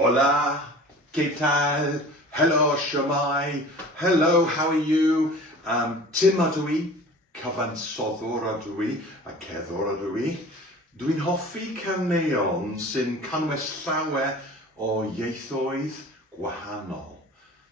Hola, ¿qué tal? Hello, shwmae. Hello, how are you? Tim ydw I, cyfansoddwr ydw I, a cerddwr ydw I. Dwi'n hoffi caneuon sy'n cynnwys llawer o ieithoedd gwahanol.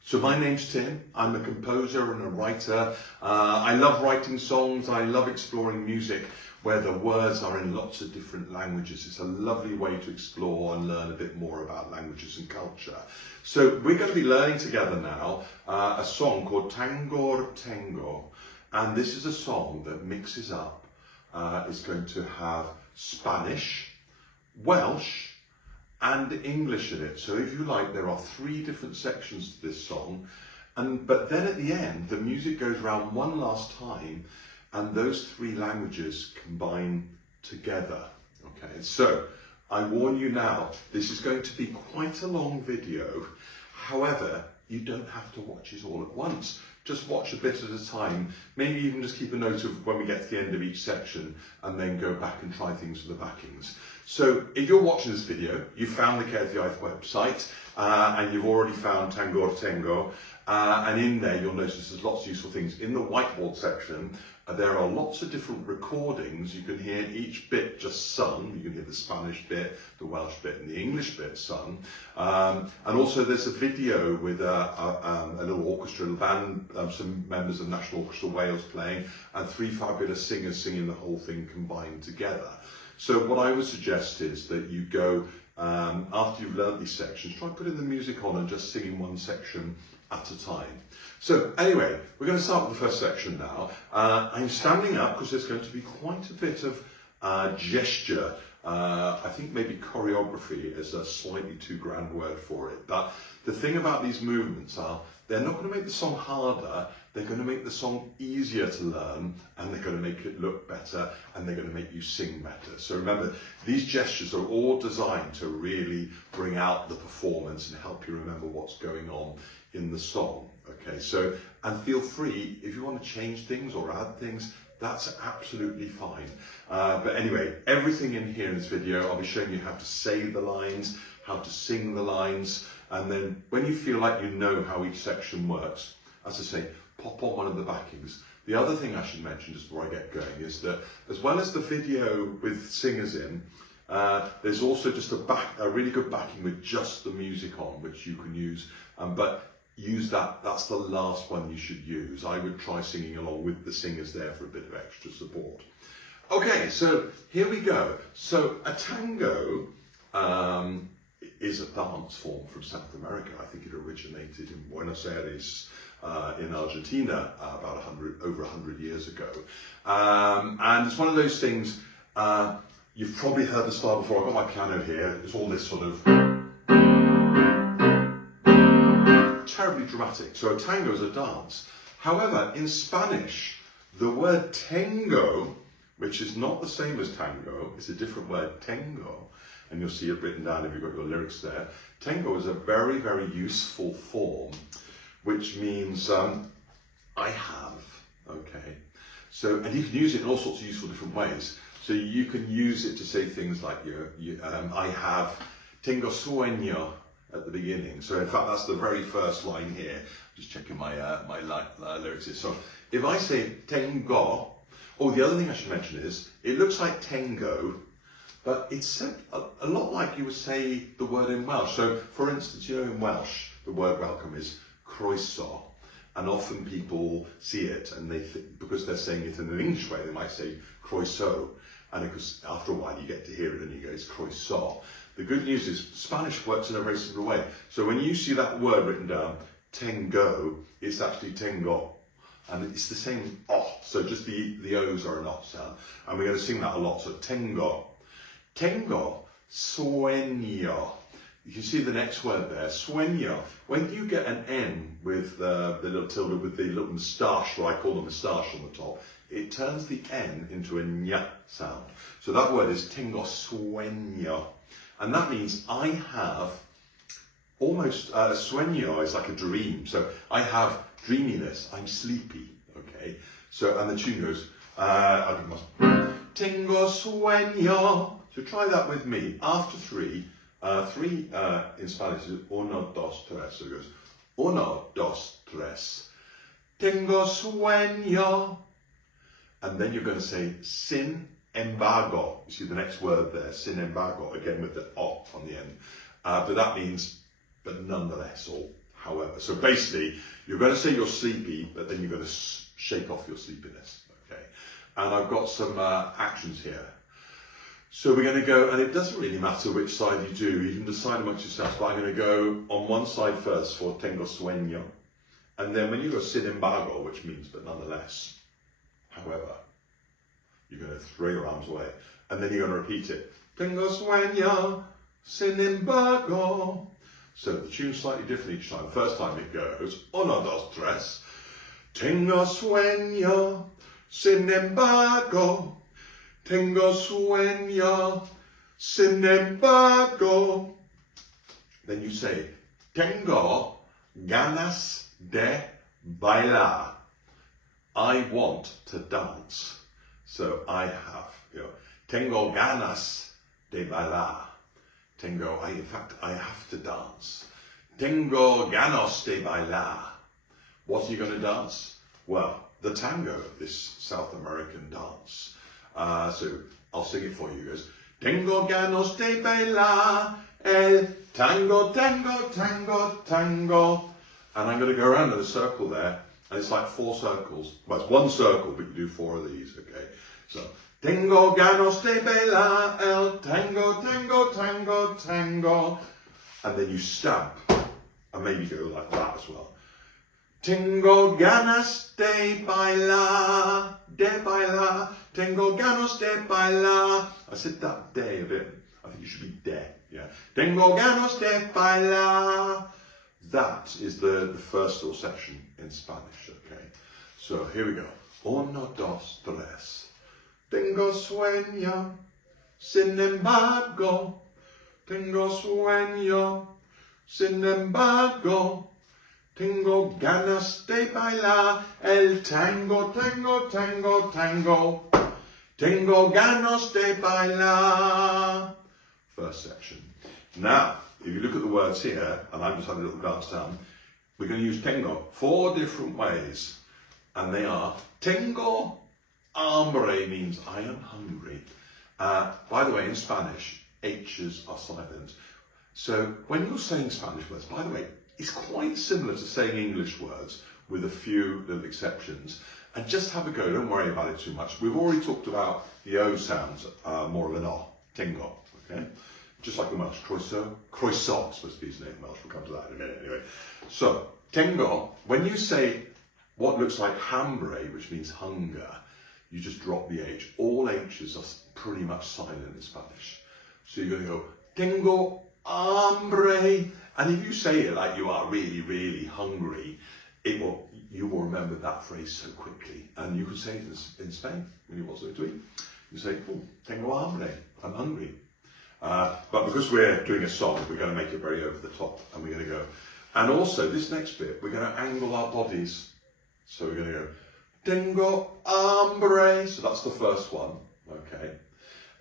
So my name's Tim, I'm a composer and a writer. I love writing songs, I love exploring music where the words are in lots of different languages. It's a lovely way to explore and learn a bit more about languages and culture. So we're going to be learning together now a song called Tango'r Tengo. And this is a song that mixes up, it's going to have Spanish, Welsh, and English in it. So if you like, there are 3 different sections to this song, but then at the end the music goes round one last time and those 3 languages combine together. Okay, so I warn you now, this is going to be quite a long video. However, you don't have to watch it all at once. Just watch a bit at a time. Maybe even just keep a note of when we get to the end of each section and then go back and try things with the backings. So if you're watching this video, you found the Cerdd website and you've already found Tango'r Tengo, and in there you'll notice there's lots of useful things. In the whiteboard section, there are lots of different recordings. You can hear each bit just sung. You can hear the Spanish bit, the Welsh bit, and the English bit sung. And also there's a video with a little orchestra, a band, some members of National Orchestra Wales playing, and 3 fabulous singers singing the whole thing combined together. So what I would suggest is that you go, after you've learnt these sections, try putting the music on and just singing one section at a time. So anyway, we're going to start with the first section now. I'm standing up because there's going to be quite a bit of gesture. I think maybe choreography is a slightly too grand word for it. But the thing about these movements are, they're not going to make the song harder, they're going to make the song easier to learn, and they're going to make it look better, and they're going to make you sing better. So remember, these gestures are all designed to really bring out the performance and help you remember what's going on in the song. Okay, so, and feel free, if you want to change things or add things, that's absolutely fine. But anyway, everything in here in this video, I'll be showing you how to say the lines, how to sing the lines, and then when you feel like you know how each section works, as I say, pop on one of the backings. The other thing I should mention just before I get going is that as well as the video with singers in, there's also just a really good backing with just the music on, which you can use, but use that, that's the last one you should use. I would try singing along with the singers there for a bit of extra support. Okay, so here we go. So a tango is a dance form from South America. I think it originated in Buenos Aires in Argentina about over 100 years ago. And it's one of those things, you've probably heard the style before. I've got my piano here. It's all this sort of terribly dramatic. So a tango is a dance. However, in Spanish, the word tengo, which is not the same as tango, it's a different word, tengo, and you'll see it written down if you've got your lyrics there. Tengo is a very, very useful form, which means I have, okay? So, and you can use it in all sorts of useful different ways. So you can use it to say things like, I have tengo sueño at the beginning. So in fact, that's the very first line here. Just checking my lyrics here. So if I say tengo, oh, the other thing I should mention is, it looks like tango, but it's said a lot like you would say the word in Welsh. So for instance, you know, in Welsh, the word welcome is croeso, and often people see it and they think, because they're saying it in an English way, they might say croeso, and of course after a while you get to hear it and you go, it's croeso. The good news is Spanish works in a very similar way. So when you see that word written down, tengo, it's actually tengo. And it's the same oh, so just the O's are an oh sound. And we're going to sing that a lot. So tengo, tengo, sueño. You can see the next word there, sueño. When you get an N with the little tilde with the little moustache, or I call the moustache on the top, it turns the N into a ñ sound. So that word is tengo sueño. And that means I have almost, sueño is like a dream. So I have dreaminess, I'm sleepy, okay? So, and the tune goes, tengo sueño. So try that with me. After 3, Three in Spanish is uno, dos, tres. So it goes uno, dos, tres. Tengo sueño. And then you're going to say sin embargo. You see the next word there, sin embargo, again with the o on the end. But that means, but nonetheless, or however. So basically, you're going to say you're sleepy, but then you're going to shake off your sleepiness. Okay. And I've got some actions here. So we're going to go, and it doesn't really matter which side you do, you can decide amongst yourselves, but I'm going to go on one side first for tengo sueño, and then when you go sin embargo, which means but nonetheless, however, you're going to throw your arms away, and then you're going to repeat it, tengo sueño, sin embargo. So the tune's slightly different each time. First time it goes, uno, dos, tres, tengo sueño, sin embargo. Tengo sueño, sin embargo. Then you say, tengo ganas de bailar. I want to dance. So I have, tengo ganas de bailar. In fact, I have to dance. Tengo ganas de bailar. What are you going to dance? Well, the tango, this South American dance. So I'll sing it for you. It goes, tengo ganas de bailar el tango, tango, tango, tango. And I'm going to go around in a circle there, and it's like 4 circles. Well, it's 1 circle, but you do 4 of these, okay? So, tengo ganas de bailar el tango, tango, tango, tango. And then you stamp, and maybe go like that as well. Tengo ganas de bailar, tengo ganas de bailar. I said that de a bit, I think it should be de, yeah. Tengo ganas de bailar. That is the first little section in Spanish, okay. So here we go. Uno, dos, tres. Tengo sueño, sin embargo. Tengo sueño, sin embargo. Tengo ganas de bailar el tango, tango, tango, tango. Tengo ganas de bailar. First section. Now, if you look at the words here, and I'm just having a little glance down, we're going to use tengo 4 different ways. And they are, tengo hambre means I am hungry. By the way, in Spanish, H's are silent. So when you're saying Spanish words, by the way, it's quite similar to saying English words with a few little exceptions. And just have a go, don't worry about it too much. We've already talked about the O sounds, more of an O, tengo, okay? Just like the Welsh, croissant, supposed to be his name in Welsh, we'll come to that in a minute anyway. So, tengo, when you say what looks like hambre, which means hunger, you just drop the H. All H's are pretty much silent in Spanish. So you're going to go, tengo hambre. And if you say it like you are really, really hungry, you will remember that phrase so quickly. And you can say it in Spain when you want something to eat. You say, oh, tengo hambre, I'm hungry. But because we're doing a song, we're going to make it very over the top. And we're going to go, and also this next bit, we're going to angle our bodies. So we're going to go, tengo hambre. So that's the first one, okay.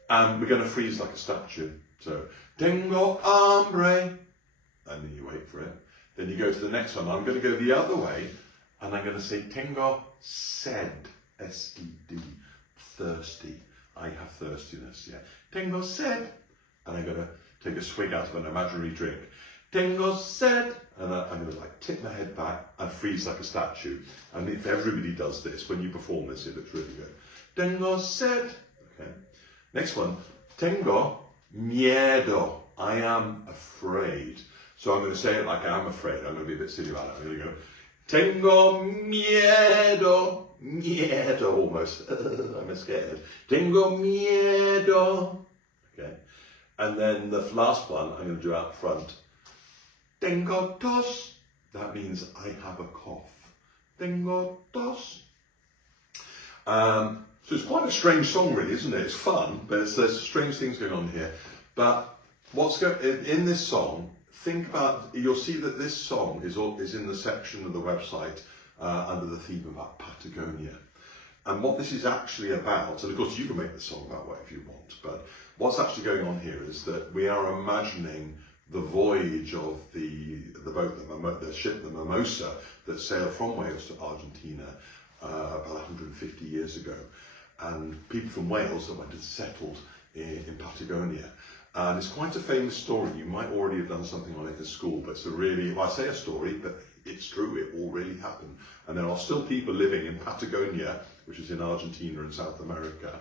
And we're going to freeze like a statue. So, tengo hambre. And then you wait for it. Then you go to the next one. I'm going to go the other way, and I'm going to say tengo sed, S-E-D, thirsty. I have thirstiness, yeah. Tengo sed, and I'm going to take a swig out of an imaginary drink. Tengo sed, and I'm going to like tip my head back and freeze like a statue. And if everybody does this, when you perform this, it looks really good. Tengo sed, okay. Next one, tengo miedo, I am afraid. So I'm going to say it like I am afraid. I'm going to be a bit silly about it. I'm going to go, tengo miedo, miedo almost. I'm scared. Tengo miedo. Okay. And then the last one I'm going to do out front. Tengo tos. That means I have a cough. Tengo tos. So it's quite a strange song really, isn't it? It's fun, but there's strange things going on here. But what's going in this song, think about, you'll see that this song is in the section of the website under the theme about Patagonia. And what this is actually about, and of course you can make the song about whatever you want, but what's actually going on here is that we are imagining the voyage of the boat, the ship, the Mimosa, that sailed from Wales to Argentina about 150 years ago. And people from Wales that went and settled in Patagonia. And it's quite a famous story. You might already have done something on it in school, but it's a really, well, I say a story, but it's true, it all really happened. And there are still people living in Patagonia, which is in Argentina and South America,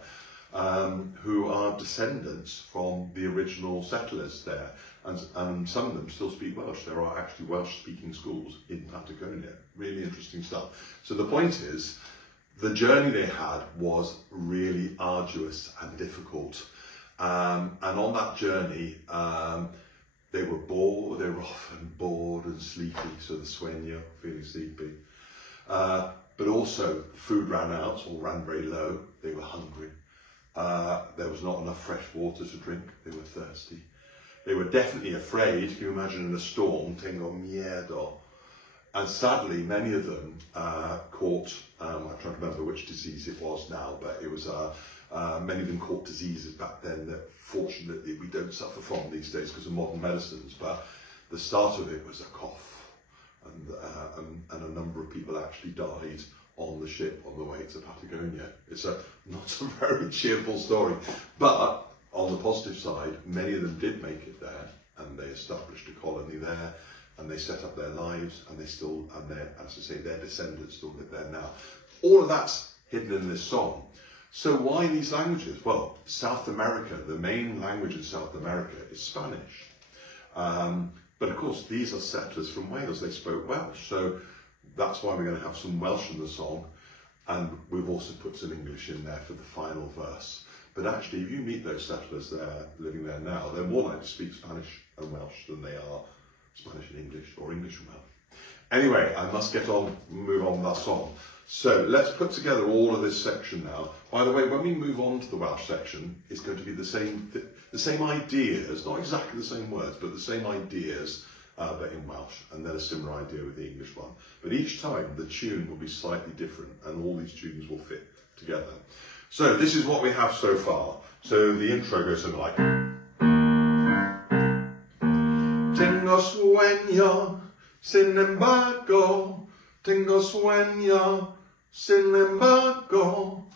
who are descendants from the original settlers there. And some of them still speak Welsh. There are actually Welsh-speaking schools in Patagonia. Really interesting stuff. So the point is, the journey they had was really arduous and difficult. And on that journey, they were bored, they were often bored and sleepy, so the sueño, feeling sleepy. But also, food ran out or ran very low, they were hungry. There was not enough fresh water to drink, they were thirsty. They were definitely afraid. Can you imagine in a storm, tengo miedo. And sadly, many of them caught, I'm trying to remember which disease it was now, but it was, many of them caught diseases back then that fortunately we don't suffer from these days because of modern medicines, but the start of it was a cough. And a number of people actually died on the ship on the way to Patagonia. It's not a very cheerful story, but on the positive side, many of them did make it there, and they established a colony there, and they set up their lives, and they still, and as I say, their descendants still live there now. All of that's hidden in this song. So why these languages? Well, South America, the main language in South America is Spanish. But of course, these are settlers from Wales, they spoke Welsh, so that's why we're going to have some Welsh in the song, and we've also put some English in there for the final verse. But actually, if you meet those settlers there, living there now, they're more likely to speak Spanish and Welsh than they are Spanish and English, or English and Welsh. Anyway, I must move on with that song. So let's put together all of this section now. By the way, when we move on to the Welsh section, it's going to be the same ideas, not exactly the same words, but the same ideas, but in Welsh, and then a similar idea with the English one. But each time the tune will be slightly different, and all these tunes will fit together. So this is what we have so far. So the intro goes something like, Tengo sueño, sin embargo, tengo sueño, sin embargo,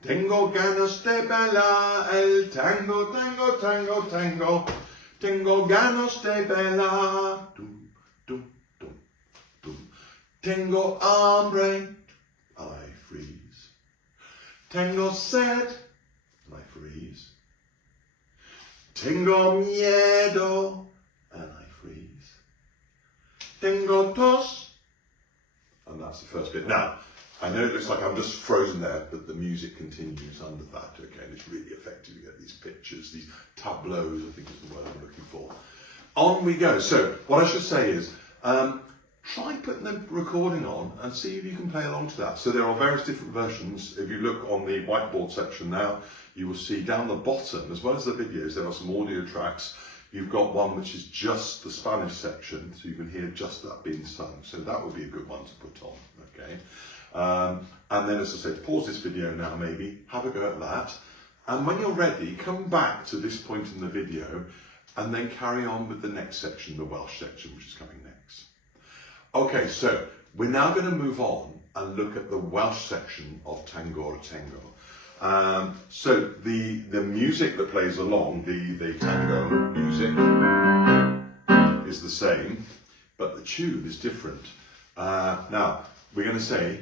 tengo ganas de bailar el tango, tango, tango, tango, tengo ganas de bailar, dum, dum, dum, dum. Tengo hambre, I freeze. Tengo sed, I freeze. Tengo miedo, and I freeze. Tengo tos, and that's the first bit. Now, I know it looks like I'm just frozen there, but the music continues under that, okay, and it's really effective. You get these pictures, these tableaus, I think is the word I'm looking for. On we go. So, what I should say is, try putting the recording on and see if you can play along to that. So there are various different versions. If you look on the whiteboard section now, you will see down the bottom, as well as the videos, there are some audio tracks. You've got one which is just the Spanish section, so you can hear just that being sung. So that would be a good one to put on, okay? And then, as I said, pause this video now maybe, have a go at that. And when you're ready, come back to this point in the video and then carry on with the next section, the Welsh section, which is coming next. Okay, so we're now going to move on and look at the Welsh section of Tango'r Tengo. So the music that plays along, the tango music, is the same, but the tune is different. Now, we're going to say,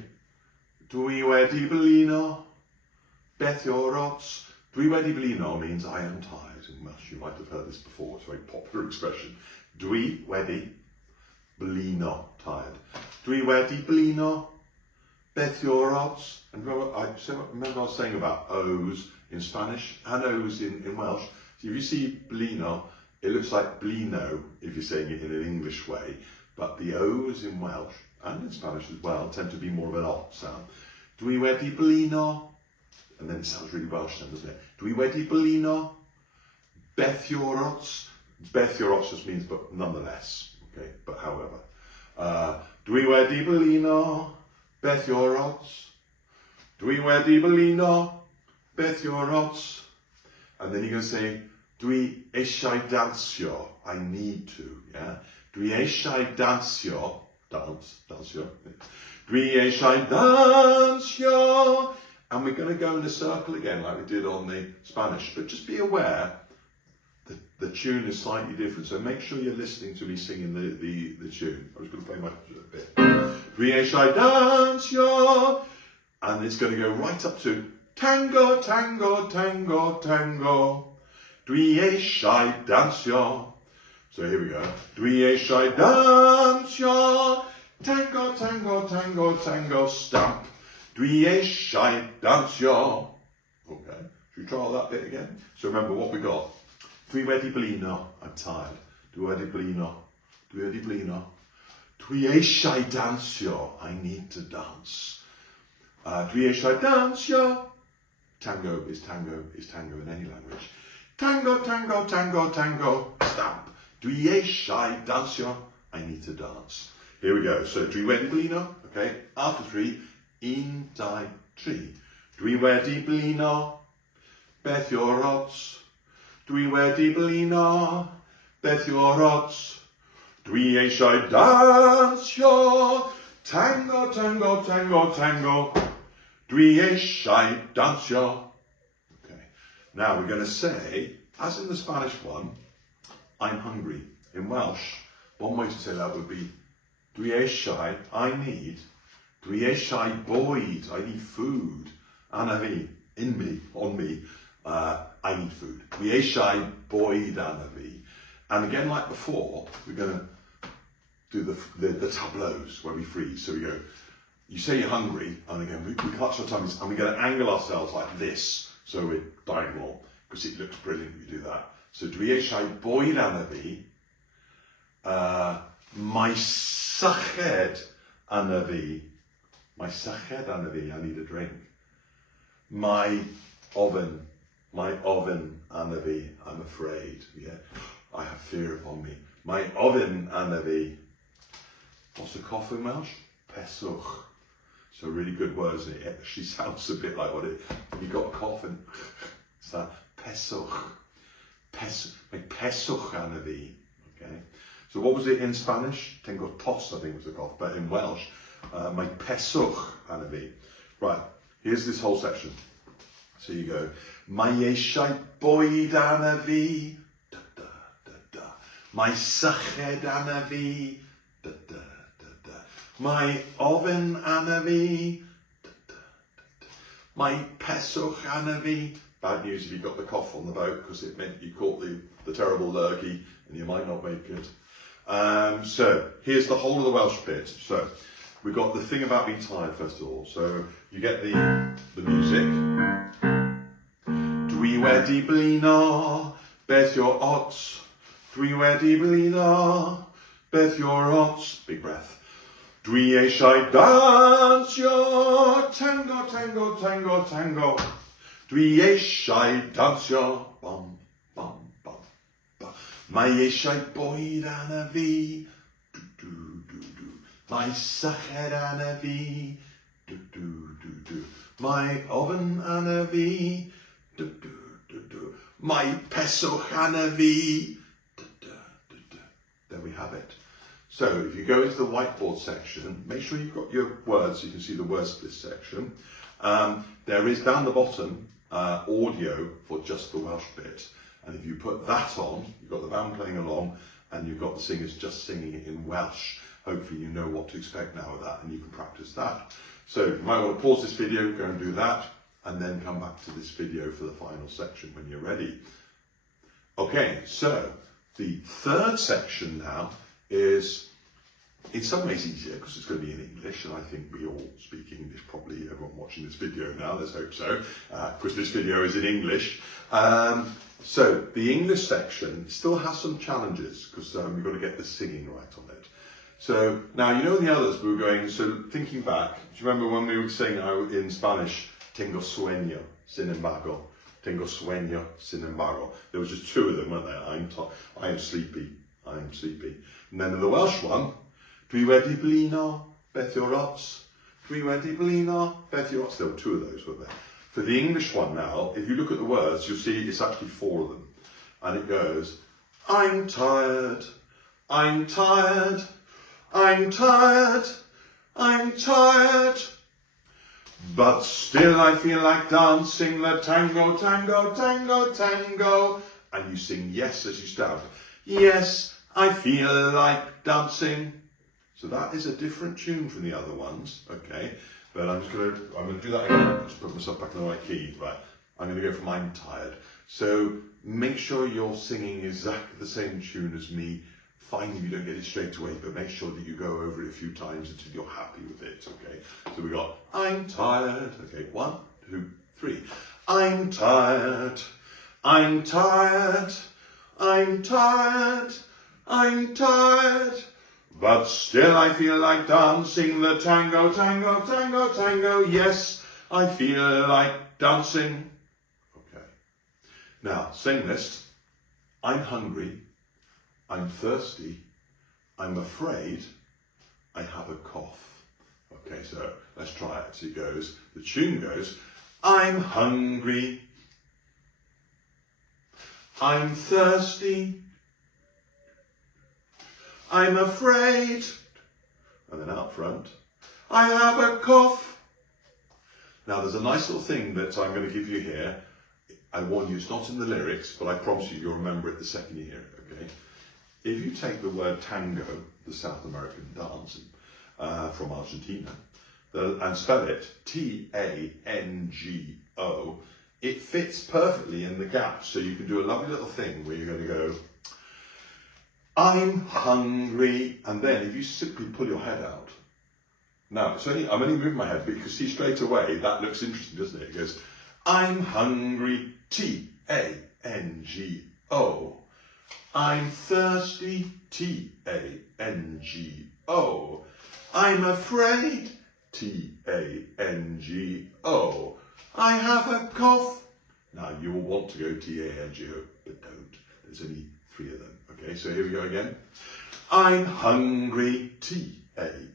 Dwi wedi blino, beth yw'r ots. Dwi wedi blino means I am tired in Welsh. You might have heard this before, it's a very popular expression. Dwi wedi blino, tired. Dwi wedi blino, beth yw'r ots. And remember I was saying about O's in Spanish and O's in Welsh. So if you see blino, it looks like blino if you're saying it in an English way, but the O's in Welsh and in Spanish as well tend to be more of an ot sound. Dwi wedi blino, and then it sounds really Welsh then, doesn't it? Dwi wedi blino, beth yw'r ots. Beth yw'r ots just means but nonetheless, okay, but however. Dwi wedi blino, beth yw'r ots. Dwi wedi blino, beth yw'r ots? And then you're going to say, dwi eisiau dansio, I need to, yeah? Dwi eisiau dansio, dansio. Dwi eisiau dansio. And we're going to go in a circle again like we did on the Spanish, but just be aware that the tune is slightly different, so make sure you're listening to me singing the tune. I was going to play my bit. Dwi eisiau dansio. And it's going to go right up to tango, tango, tango, tango. Dwi eisiau dansio. So here we go. Dwi eisiau dansio. Tango, tango, tango, tango, stamp. Dwi eisiau dansio. Okay, should we try all that bit again? So remember what we got. Dwi wedi blino, I'm tired. Dwi wedi blino, dwi wedi blino. Dwi eisiau dansio, I need to dance. Dwi eisiau dansio. Tango is tango in any language. Tango, tango, tango, tango, stamp. Dwi eisiau dansio, I need to dance. Here we go. So dwi wedi blino, okay. After 3, 1, 2, 3. Dwi wedi blino, beth yw'r ots? Dwi wedi blino, beth yw'r ots? Dwi eisiau dansio, tango, tango, tango, tango. Dwi eisiau dansio. Okay. Now we're going to say, as in the Spanish one, I'm hungry. In Welsh, one way to say that would be, dwi eisiau, I need. Dwi eisiau bwyd, I need food. Ana fi, in me, on me, I need food. Dwi eisiau bwyd ana fi. And again, like before, we're going to do the tableaus where we freeze. So we go, you say you're hungry, and again, we clutch our tongues, and we're going to angle ourselves like this. So we're diagonal, because it looks brilliant if you do that. So dwi eisiau bwyd ana fi. My syched ana fi. My syched ana fi, I need a drink. My oven ana fi, I'm afraid. Yeah, I have fear upon me. My oven ana fi. What's a cough in Welsh? Peswch. So really good words, and it actually sounds a bit like what it, you got a cough and it's that peswch. My peswch ana fi. Okay. So what was it in Spanish? Tango'r tos, I think was the cough, but in Welsh, my peswch ana fi. Right, here's this whole section. So you go, mae eisiau bwyd ana fi, da da da da. Mae syched ana fi, da da da da. Mae oven ana fi, da da da da. Mae peswch ana fi. Bad news if you got the cough on the boat, because it meant you caught the terrible lurgy and you might not make it. So here's the whole of the Welsh bit. So we've got the thing about being tired first of all. So you get the music. Dwi wedi blino, beth yw'r ots? Dwi wedi blino, beth yw'r ots? Big breath. Dwi eisiau dansio, tango, tango, tango, tango. Dwi eisiau dansio, bum, bum, bum, bum. Mae eisiau bwyd ana fi, do, do, do, do. Mae syched ana fi, do, do, do, do. Mae oven ana fi, do, do, do, do. Mae peswch ana fi, do, do, do, do. There we have it. So if you go into the whiteboard section, make sure you've got your words so you can see the words of this section. There is down the bottom audio for just the Welsh bit. And if you put that on, you've got the band playing along and you've got the singers just singing it in Welsh. Hopefully you know what to expect now with that and you can practice that. So you might want to pause this video, go and do that, and then come back to this video for the final section when you're ready. Okay, so the third section now is in some ways easier because it's going to be in English, and I think we all speak English properly. Everyone watching this video now, let's hope so, because this video is in English. So the English section still has some challenges because we've got to get the singing right on it. So now, you know, in the others we were going, so thinking back, do you remember when we were saying in Spanish, tengo sueño, sin embargo, tengo sueño, sin embargo. There was just two of them, weren't there? I am sleepy, I am sleepy. And then in the Welsh one, dwi wedi blino, beth yw'r ots? Dwi wedi blino. Beth you're still two of those, were there? For the English one now, if you look at the words, you'll see it's actually four of them. And it goes, I'm tired, I'm tired, I'm tired, I'm tired. But still I feel like dancing the tango, tango, tango, tango. And you sing yes as you start. Yes, I feel like dancing. So that is a different tune from the other ones, okay? But I'm gonna do that again. Just put myself back in the right key. Right, I'm gonna go from I'm tired. So make sure you're singing exactly the same tune as me. Fine if you don't get it straight away, but make sure that you go over it a few times until you're happy with it, okay? So we got I'm tired, okay, 1, 2, 3. I'm tired, I'm tired, I'm tired, I'm tired. But still I feel like dancing the tango, tango, tango, tango. Yes, I feel like dancing. Okay. Now, sing this. I'm hungry. I'm thirsty. I'm afraid. I have a cough. Okay, so let's try it. So it goes, the tune goes, I'm hungry. I'm thirsty. I'm afraid. And then out front, I have a cough. Now there's a nice little thing that I'm going to give you here. I warn you, it's not in the lyrics, but I promise you, you'll remember it the second you hear it, okay? If you take the word tango, the South American dance from Argentina, and spell it Tango, it fits perfectly in the gaps. So you can do a lovely little thing where you're going to go, I'm hungry, and then if you simply pull your head out. Now, I'm only moving my head, but you can see straight away that looks interesting, doesn't it? It goes, I'm hungry, Tango. I'm thirsty, Tango. I'm afraid, Tango. I have a cough. Now you will want to go Tango, but don't. There's only 3 of them. Okay, so here we go again. I'm hungry, Tango.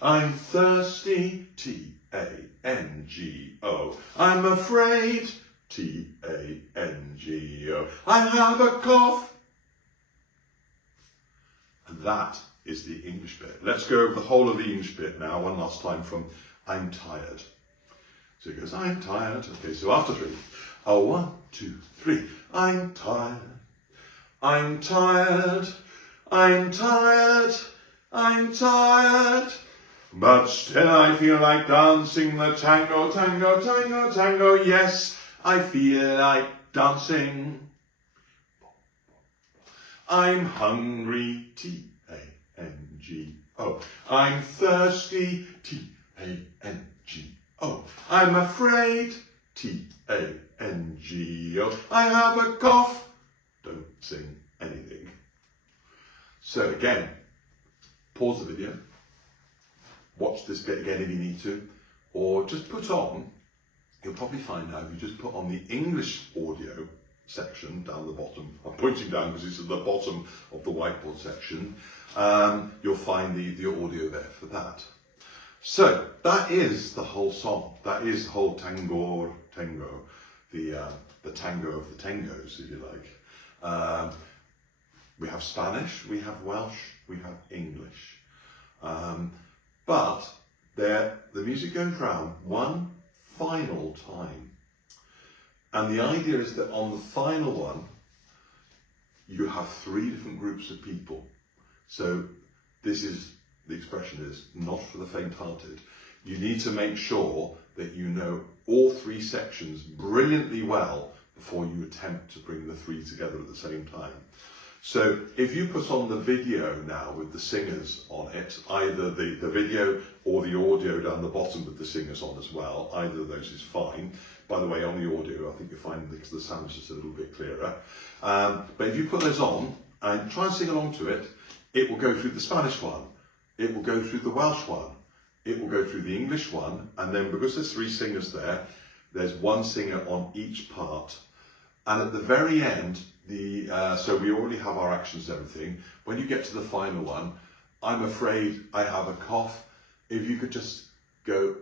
I'm thirsty, Tango. I'm afraid, Tango. I have a cough. And that is the English bit. Let's go over the whole of the English bit now, one last time from I'm tired. So it goes, I'm tired. Okay, so after 3. Oh, 1, 2, 3. I'm tired. I'm tired. I'm tired. I'm tired. But still I feel like dancing the tango, tango, tango, tango. Yes, I feel like dancing. I'm hungry, Tango. I'm thirsty, Tango. I'm afraid, Tango. I have a cough. Don't sing anything. So again, pause the video. Watch this bit again if you need to, or just put on, you'll probably find now if you just put on the English audio section down the bottom, I'm pointing down because it's at the bottom of the whiteboard section, you'll find the audio there for that. So that is the whole song, that is the whole Tango'r Tengo, the tango of the tangos, if you like. We have Spanish, we have Welsh, we have English. But the music goes round one final time. And the idea is that on the final one, you have 3 different groups of people. So this is, the expression is, not for the faint-hearted. You need to make sure that you know all 3 sections brilliantly well before you attempt to bring the 3 together at the same time. So if you put on the video now with the singers on it, either the video or the audio down the bottom with the singers on as well, either of those is fine. By the way, on the audio, I think you'll find the sound's just a little bit clearer. But if you put those on and try and sing along to it, it will go through the Spanish one, it will go through the Welsh one, it will go through the English one, and then because there's 3 singers there, there's 1 singer on each part. And at the very end, so we already have our actions and everything. When you get to the final one, I'm afraid I have a cough. if you could just go,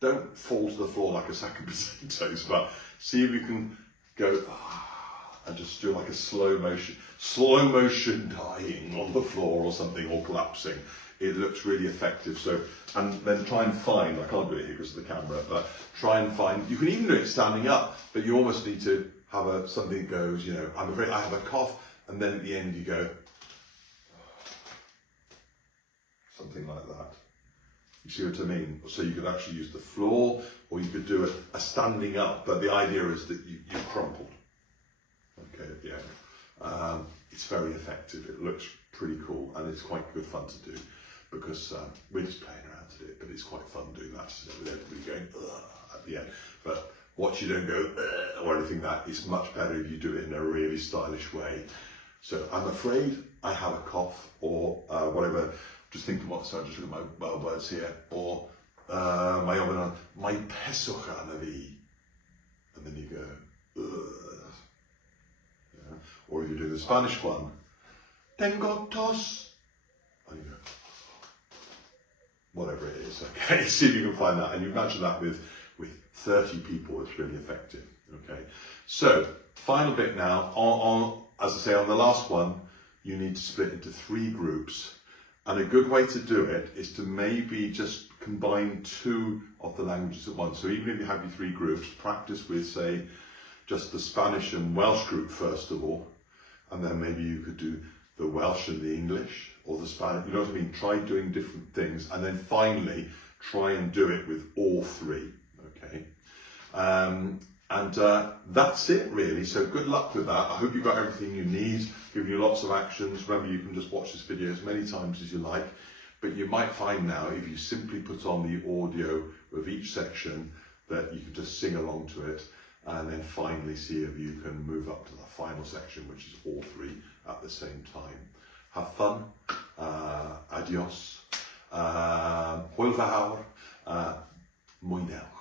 don't fall to the floor like a sack of potatoes, but see if you can go and just do like a slow motion dying on the floor or something, or collapsing. It looks really effective. So, and then try and find, I can't do it here because of the camera, but try and find, you can even do it standing up, but you almost need to have something that goes, you know, I'm afraid I have a cough, and then at the end you go, something like that. You see what I mean? So you could actually use the floor, or you could do a standing up, but the idea is that you've crumpled. Okay, at the end. It's very effective, it looks pretty cool, and it's quite good fun to do, because we're just playing around to do it, but it's quite fun doing that, with everybody going at the end. But watch you don't go or anything like that. It's much better if you do it in a really stylish way. So I'm afraid I have a cough, or whatever. Just think of what, sorry, just look at my words here, or my peswch arna fi, and then you go, yeah. Or if you do the Spanish one, tengo tos, and you go, whatever it is, okay, see if you can find that, and you imagine that with 30 people, it's really effective, okay. So, final bit now, as I say, on the last one, you need to split into 3 groups. And a good way to do it is to maybe just combine 2 of the languages at once. So even if you have your 3 groups, practice with, say, just the Spanish and Welsh group first of all, and then maybe you could do the Welsh and the English, or the Spanish, you know what I mean? Try doing different things, and then finally try and do it with all 3, okay? That's it really, so good luck with that. I hope you've got everything you need, give you lots of actions. Remember, you can just watch this video as many times as you like, but you might find now, if you simply put on the audio of each section, that you can just sing along to it, and then finally see if you can move up to the final section, which is all 3 at the same time. Have fun, adios, hwyl fawr, mwynewch.